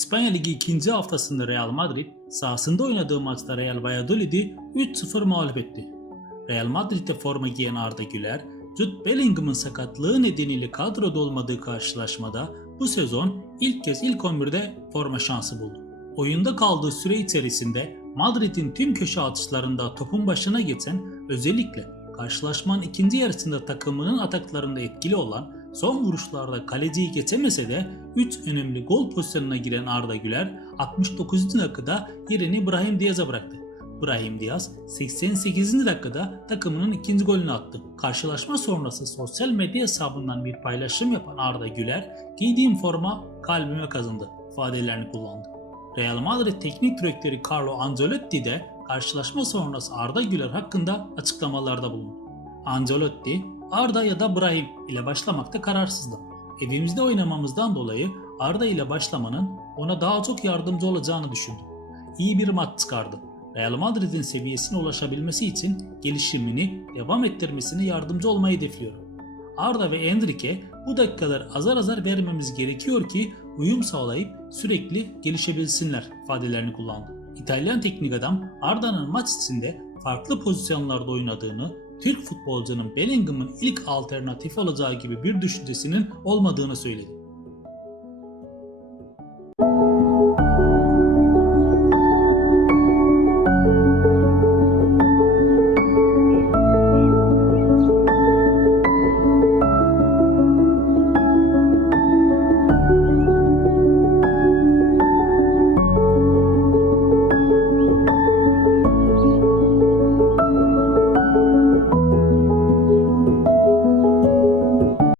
İspanya Ligi ikinci haftasında Real Madrid sahasında oynadığı maçta Real Valladolid'i 3-0 mağlup etti. Real Madrid'de forma giyen Arda Güler, Jude Bellingham'ın sakatlığı nedeniyle kadroda olmadığı karşılaşmada bu sezon ilk kez ilk 11'de forma şansı buldu. Oyunda kaldığı süre içerisinde Madrid'in tüm köşe atışlarında topun başına geçen özellikle karşılaşmanın ikinci yarısında takımının ataklarında etkili olan son vuruşlarda kaleciyi geçemese de 3 önemli gol pozisyonuna giren Arda Güler 69. dakikada yerini Brahim Diaz'a bıraktı. Brahim Diaz 88. dakikada takımının ikinci golünü attı. Karşılaşma sonrası sosyal medya hesabından bir paylaşım yapan Arda Güler, giydiğim forma kalbime kazındı ifadelerini kullandı. Real Madrid teknik direktörü Carlo Ancelotti de karşılaşma sonrası Arda Güler hakkında açıklamalarda bulundu. Ancelotti, Arda ya da Brahim ile başlamakta kararsızdı. Evimizde oynamamızdan dolayı Arda ile başlamanın ona daha çok yardımcı olacağını düşündüm. İyi bir maç çıkardı. Real Madrid'in seviyesine ulaşabilmesi için gelişimini devam ettirmesine yardımcı olmayı hedefliyorum. Arda ve Enrique bu dakikalar azar azar vermemiz gerekiyor ki uyum sağlayıp sürekli gelişebilsinler ifadelerini kullandı. İtalyan teknik adam Arda'nın maç içinde farklı pozisyonlarda oynadığını, Türk futbolcunun Bellingham'ın ilk alternatif olacağı gibi bir düşüncesinin olmadığını söyledi.